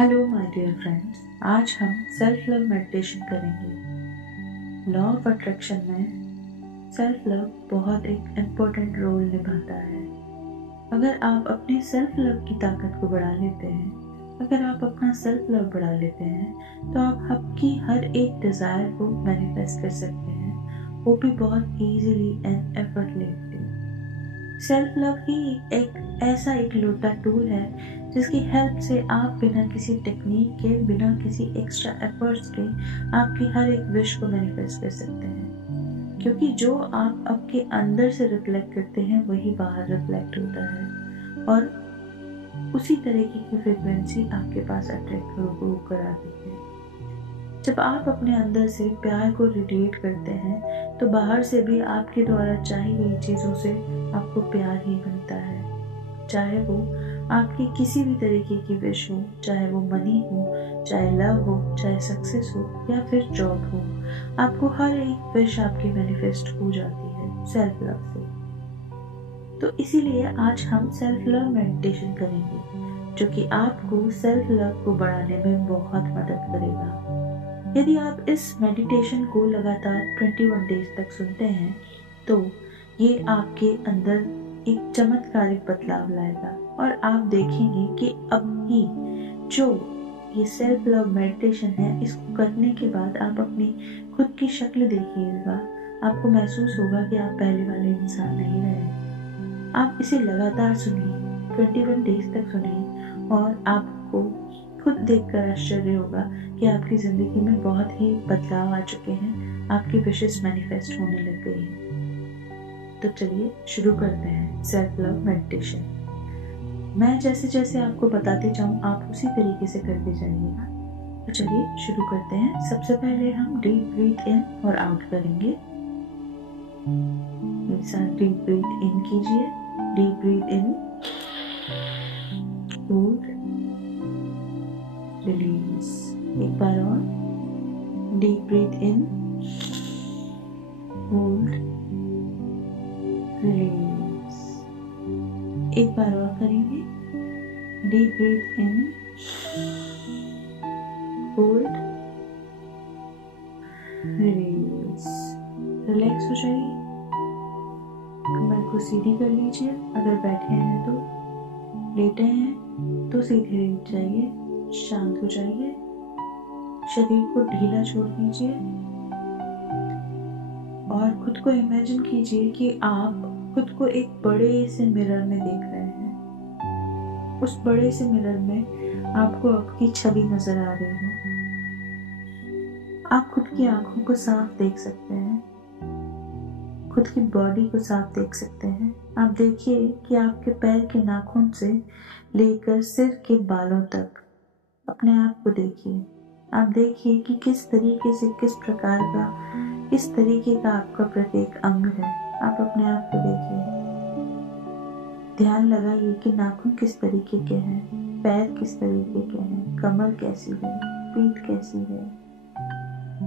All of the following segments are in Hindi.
हेलो माय डियर फ्रेंड्स, आज हम सेल्फ लव मेडिटेशन करेंगे। लॉ ऑफ अट्रैक्शन में सेल्फ लव बहुत एक इम्पोर्टेंट रोल निभाता है। अगर आप अपने सेल्फ लव की ताकत को बढ़ा लेते हैं, अगर आप अपना सेल्फ लव बढ़ा लेते हैं तो आप आपकी हर एक डिज़ायर को मैनिफेस्ट कर सकते हैं, वो भी बहुत easily and effortlessly. Self love ही एक ऐसा इकलौता टूल है जिसकी हेल्प से आप बिना किसी टेक्निक के, बिना किसी एक्स्ट्रा एफर्ट्स के आपकी हर एक विश को मैनिफेस्ट कर सकते हैं। क्योंकि जो आप आपके अंदर से रिफ्लेक्ट करते हैं वही बाहर रिफ्लेक्ट होता है और उसी तरीके की फ्रीक्वेंसी आपके पास अट्रैक्ट होकर आती है। जब आप अपने अंदर से प्यार को रेडिएट करते हैं तो बाहर से भी आपके द्वारा चाही गई चीज़ों से आपको प्यार ही मिलता है। चाहे वो आपकी किसी भी तरीके की विश हो, चाहे वो मनी हो, चाहे लव हो, चाहे सक्सेस हो या फिर जॉब हो, आपको हर एक विश आपकी मैनिफेस्ट हो जाती है सेल्फ लव से। तो इसीलिए आज हम सेल्फ लव मेडिटेशन करेंगे जो कि आपको सेल्फ लव को बढ़ाने में बहुत मदद करेगा। यदि आप इस मेडिटेशन को लगातार 21 डेज तक सुनते हैं तो ये आपके अंदर एक चमत्कारिक बदलाव लाएगा और आप देखेंगे कि अब ही जो ये सेल्फ लव मेडिटेशन है, इसको करने के बाद आप अपनी खुद की शक्ल देखिएगा, आपको महसूस होगा कि आप पहले वाले इंसान नहीं रहे। आप इसे लगातार सुनिए, 21 डेज तक सुनिए और आपको खुद देखकर आश्चर्य होगा कि आपकी ज़िंदगी में बहुत ही बदलाव आ चुके हैं, आपकी विशेस मैनिफेस्ट होने लग गई हैं। तो चलिए शुरू करते हैं सेल्फ लव मेडिटेशन। मैं जैसे जैसे आपको बताते जाऊँ आप उसी तरीके से करते जाइएगा। तो चलिए शुरू करते हैं। सबसे पहले हम डीप ब्रीथ इन और आउट करेंगे। मेरे साथ डीप ब्रीथ इन कीजिए। डीप ब्रीथ इन, होल्ड, रिलीज। एक बार और, डीप ब्रीथ इन, होल्ड, रिलीज। एक बार और करेंगे। डीप ब्रीथ इन, होल्ड, रिलीज। रिलैक्स हो जाइए, कमर को सीधी कर लीजिए। अगर बैठे हैं तो, लेटे हैं तो सीधे लेट जाइए, शांत हो जाइए, शरीर को ढीला छोड़ दीजिए और खुद को इमेजिन कीजिए कि आप खुद को एक बड़े से मिरर में देख रहे हैं। उस बड़े से मिरर में आपको आपकी छवि नजर आ रही है। आप खुद की आंखों को साफ देख सकते हैं, खुद की बॉडी को साफ देख सकते हैं। आप देखिए कि आपके पैर के नाखून से लेकर सिर के बालों तक अपने आप को देखिए। आप देखिए कि किस तरीके से, किस प्रकार का, किस तरीके का आपका प्रत्येक अंग है। आप अपने आप को देखिए। ध्यान लगाइए कि नाखून किस तरीके के हैं, पैर किस तरीके के हैं, कमर कैसी है, पीठ कैसी है,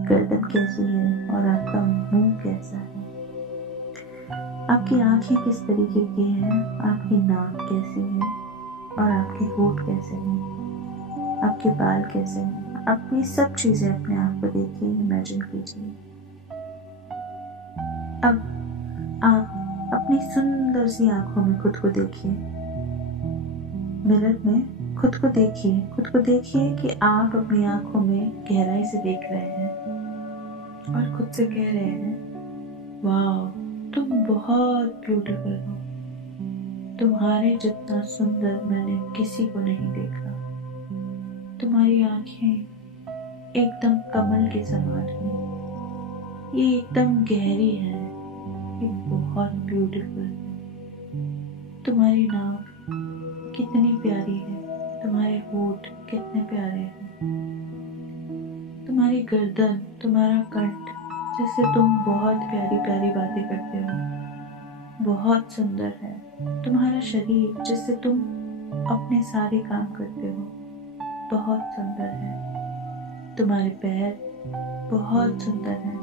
गर्दन कैसी है और आपका मुंह कैसा है। आपकी आंखें किस तरीके की हैं, आपकी नाक कैसी है और आपके होंठ कैसे हैं, आपके बाल कैसे हैं। अपनी सब चीजें अपने आप को देखिए, इमेजिन कीजिए। अब आप अपनी सुंदर सी आंखों में खुद को देखिए। मिरर में खुद को देखिए। खुद को देखिए कि आप अपनी आंखों में गहराई से देख रहे हैं और खुद से कह रहे हैं, वाह, तुम बहुत ब्यूटीफुल हो। तुम्हारे जितना सुंदर मैंने किसी को नहीं देखा। तुम्हारी आंखें एकदम कमल के समान हैं। ये एकदम गहरी है, ये बहुत ब्यूटीफुल है। तुम्हारी नाक कितनी प्यारी है, तुम्हारे होंठ कितने प्यारे हैं, तुम्हारी गर्दन, तुम्हारा कंठ, जिससे तुम बहुत प्यारी प्यारी बातें करते हो, बहुत सुंदर है। तुम्हारा शरीर, जिससे तुम अपने सारे काम करते हो, बहुत सुंदर है। तुम्हारे पैर बहुत सुंदर हैं,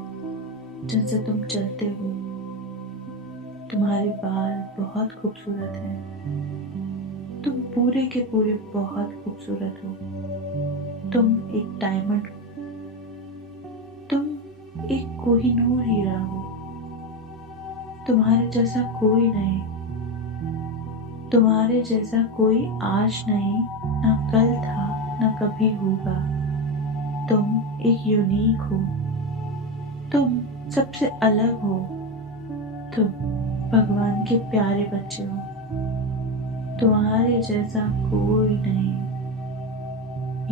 जिनसे तुम चलते हो। तुम्हारे बाल बहुत खूबसूरत हैं। तुम पूरे के पूरे बहुत खूबसूरत हो। तुम एक डायमंड, तुम एक कोहिनूर हीरा हो। तुम्हारे जैसा कोई नहीं, तुम्हारे जैसा कोई आज नहीं, ना कल था, ना कभी होगा। तुम एक यूनिक हो, तुम सबसे अलग हो, तुम भगवान के प्यारे बच्चे हो। तुम्हारे जैसा कोई नहीं।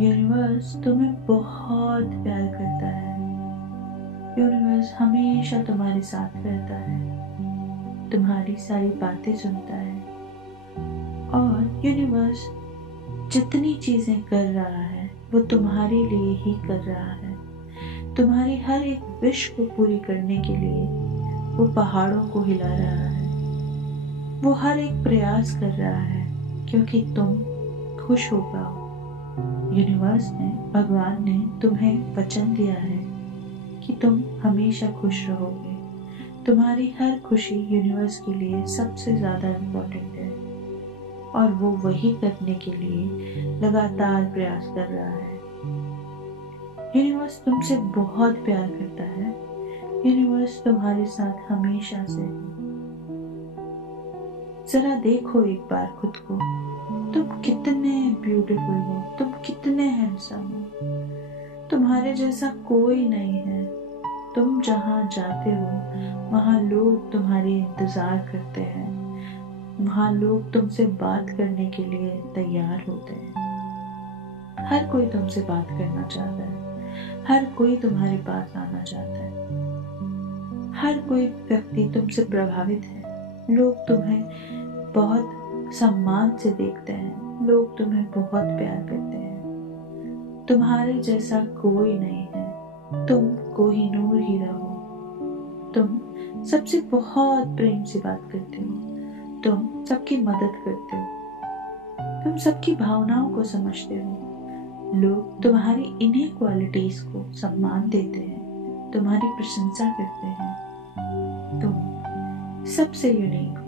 यूनिवर्स तुम्हें बहुत प्यार करता है। यूनिवर्स हमेशा तुम्हारे साथ रहता है, तुम्हारी सारी बातें सुनता है, और यूनिवर्स जितनी चीजें कर रहा है वो तुम्हारे लिए ही कर रहा है। तुम्हारी हर एक विश को पूरी करने के लिए वो पहाड़ों को हिला रहा है। वो हर एक प्रयास कर रहा है क्योंकि तुम खुश हो पाओ। यूनिवर्स ने, भगवान ने तुम्हें वचन दिया है कि तुम हमेशा खुश रहोगे। तुम्हारी हर खुशी यूनिवर्स के लिए सबसे ज्यादा इम्पोर्टेंट है, और वो वही करने के लिए लगातार प्रयास कर रहा है। यूनिवर्स तुमसे बहुत प्यार करता है। यूनिवर्स तुम्हारे साथ हमेशा से है। जरा देखो एक बार खुद को, तुम कितने ब्यूटीफुल हो, तुम कितने हैंडसम हो। तुम्हारे जैसा कोई नहीं है। तुम जहाँ जाते हो वहाँ लोग तुम्हारे इंतजार करते हैं, वहाँ लोग तुमसे बात करने के लिए तैयार होते हैं। हर कोई तुमसे बात करना चाहता है, हर कोई तुम्हारे पास आना चाहता है, हर कोई व्यक्ति तुमसे प्रभावित है। लोग तुम्हें बहुत सम्मान से देखते हैं, लोग तुम्हें बहुत प्यार करते हैं। तुम्हारे जैसा कोई नहीं है। तुम कोहिनूर हीरा हो। तुम सबसे बहुत प्रेम से बात करते हो, तुम सबकी मदद करते हो, तुम सबकी भावनाओं को समझते हो। लोग तुम्हारी इन्हीं क्वालिटीज को सम्मान देते हैं, तुम्हारी प्रशंसा करते हैं। तुम सबसे यूनिक हो,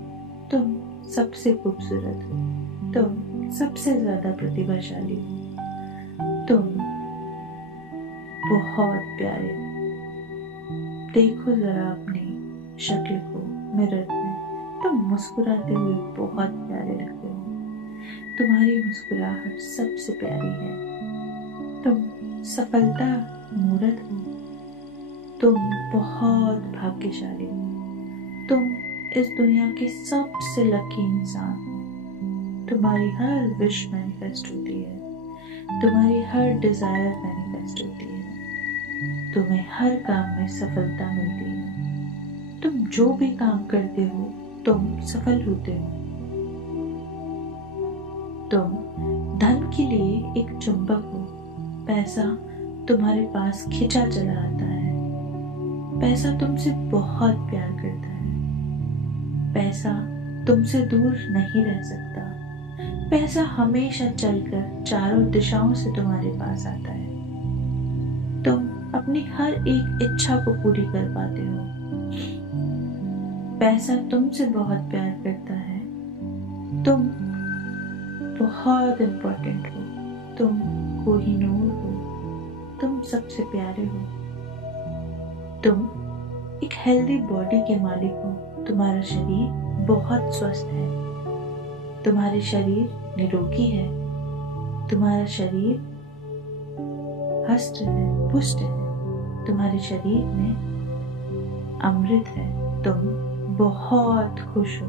तुम सबसे खूबसूरत हो, तुम सबसे ज्यादा प्रतिभाशाली हो, तुम बहुत प्यारे हो। देखो जरा अपनी शक्ल को मिरर में, तुम मुस्कुराते हुए बहुत प्यारे लगते हो। तुम्हारी मुस्कुराहट सबसे प्यारी है। तुम सफलता मूर्त हो। तुम बहुत भाग्यशाली हो। तुम इस दुनिया के सबसे लकी इंसान हो। तुम्हारी हर विश मैनिफेस्ट होती है, तुम्हारी हर डिजायर मैनिफेस्ट होती है, तुम्हें हर काम में सफलता मिलती है। तुम जो भी काम करते हो तुम सफल होते हो। तुम धन के लिए एक चुंबक हो। पैसा तुम्हारे पास खिंचा चला आता है। पैसा तुमसे बहुत प्यार करता है। पैसा तुमसे दूर नहीं रह सकता। पैसा हमेशा चलकर चारों दिशाओं से तुम्हारे पास आता है। तुम अपनी हर एक इच्छा को पूरी कर पाते हो। पैसा तुमसे बहुत प्यार करता है। तुम बहुत इम्पोर्टेंट हो। तुम कोहिनूर हो। तुम सबसे प्यारे हो। तुम एक हेल्दी बॉडी के मालिक हो। तुम्हारा शरीर बहुत स्वस्थ है। तुम्हारे शरीर निरोगी है। तुम्हारा शरीर हष्ट है, पुष्ट है। तुम्हारे शरीर में अमृत है। तुम बहुत खुश हो।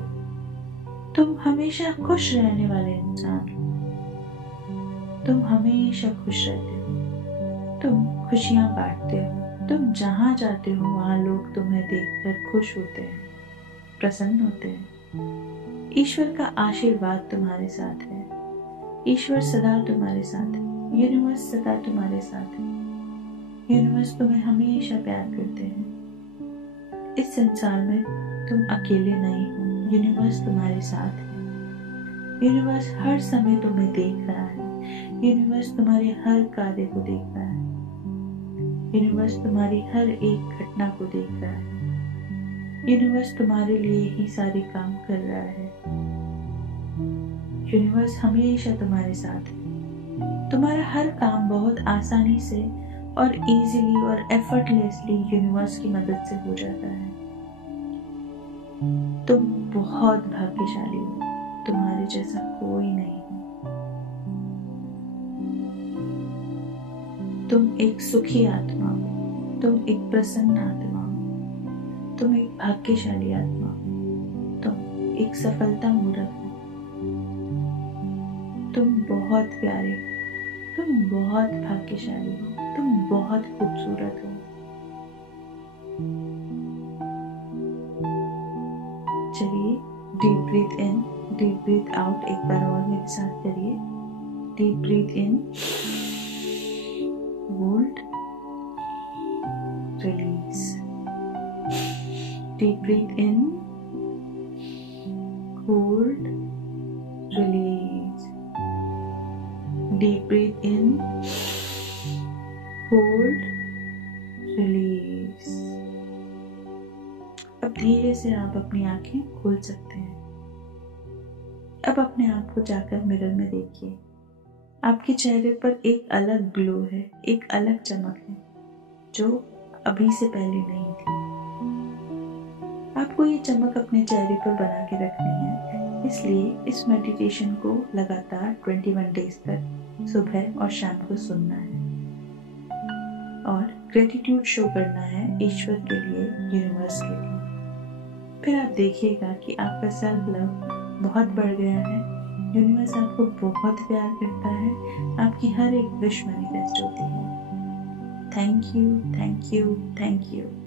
तुम हमेशा खुश रहने वाले इंसान हो। तुम हमेशा खुश रहते हो। तुम खुशियां बांटते हो। तुम जहां जाते हो वहां लोग तुम्हें देखकर खुश होते हैं, प्रसन्न होते हैं। ईश्वर का आशीर्वाद तुम्हारे साथ है। ईश्वर सदा तुम्हारे साथ है। यूनिवर्स सदा तुम्हारे साथ है। यूनिवर्स तुम्हें हमेशा प्यार करते हैं। इस संसार में तुम अकेले नहीं हो। यूनिवर्स तुम्हारे साथ है। यूनिवर्स हर समय तुम्हें देख रहा है। यूनिवर्स तुम्हारे हर कार्य को देख रहा है। यूनिवर्स तुम्हारी हर एक घटना को देख रहा है। यूनिवर्स तुम्हारे लिए ही सारे काम कर रहा है। यूनिवर्स हमेशा तुम्हारे साथ है। तुम्हारा हर काम बहुत आसानी से और इजीली और एफर्टलेसली यूनिवर्स की मदद से हो जाता है। तुम बहुत भाग्यशाली हो, तुम्हारे जैसा कोई नहीं है। तुम एक सुखी आत्मा हो, तुम एक प्रसन्न आत्मा हो, तुम एक भाग्यशाली आत्मा हो, तुम एक सफलता मूर्त हो। तुम बहुत प्यारे हो, तुम बहुत भाग्यशाली हो, तुम बहुत खूबसूरत हो। चलिए डीप ब्रीथ इन, डीप ब्रीथ आउट एक बार और मेरे साथ करिए। Deep breath in, hold, release. Deep breath in, hold, release. Deep breathe in, hold, release। अब धीरे से आप अपनी आंखें खोल सकते हैं। अब अपने आप को जाकर मिरर में देखिए। आपके चेहरे पर एक अलग ग्लो है, एक अलग चमक है जो अभी से पहले नहीं थी। आपको ये चमक अपने चेहरे पर बना के रखनी है, इसलिए इस मेडिटेशन को लगातार 21 डेज तक सुबह और शाम को सुनना है और ग्रेटिट्यूड शो करना है ईश्वर के लिए, यूनिवर्स के लिए। फिर आप देखिएगा कि आपका सेल्फ लव बहुत बढ़ गया है। यूनिवर्स आपको बहुत प्यार करता है, आपकी हर एक विश मैनिफेस्ट होती है। Thank you, thank you, thank you.